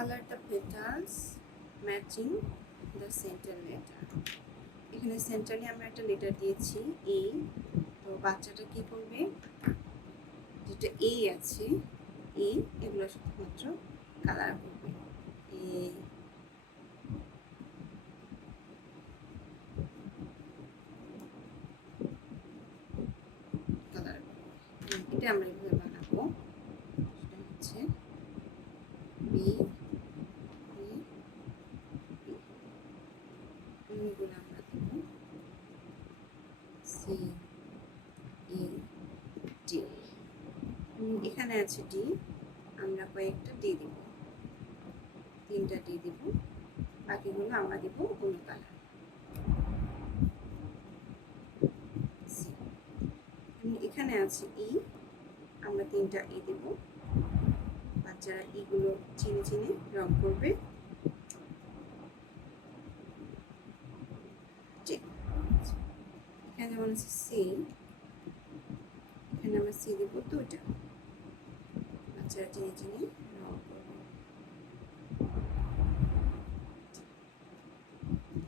color the petals matching the center letter. এখানে সেন্টারে আমরা একটা লেটার দিয়েছি এ তো বাচ্চাটা কি করবে? যেটা এ আছে এ এগুলো শুধুমাত্র কালার করবে। এ কালার এটা আমরা এভাবে বানাবো। সেটা হচ্ছে এগুলো আমরা দেবো। সি ই ডি এখানে আছে ডি আমরা কয়েকটা ডি দিব। তিনটা ডি দিব, বাকিগুলো আমরা দিব সি এখানে আছে ই আমরা তিনটা ই দেব। বাচ্চারা ইগুলো চিনে চিনে রং করবে। যেমন আছে সি এখানে আমরা সি দেবো দুইটা। বাচ্চারা চিনি চিনি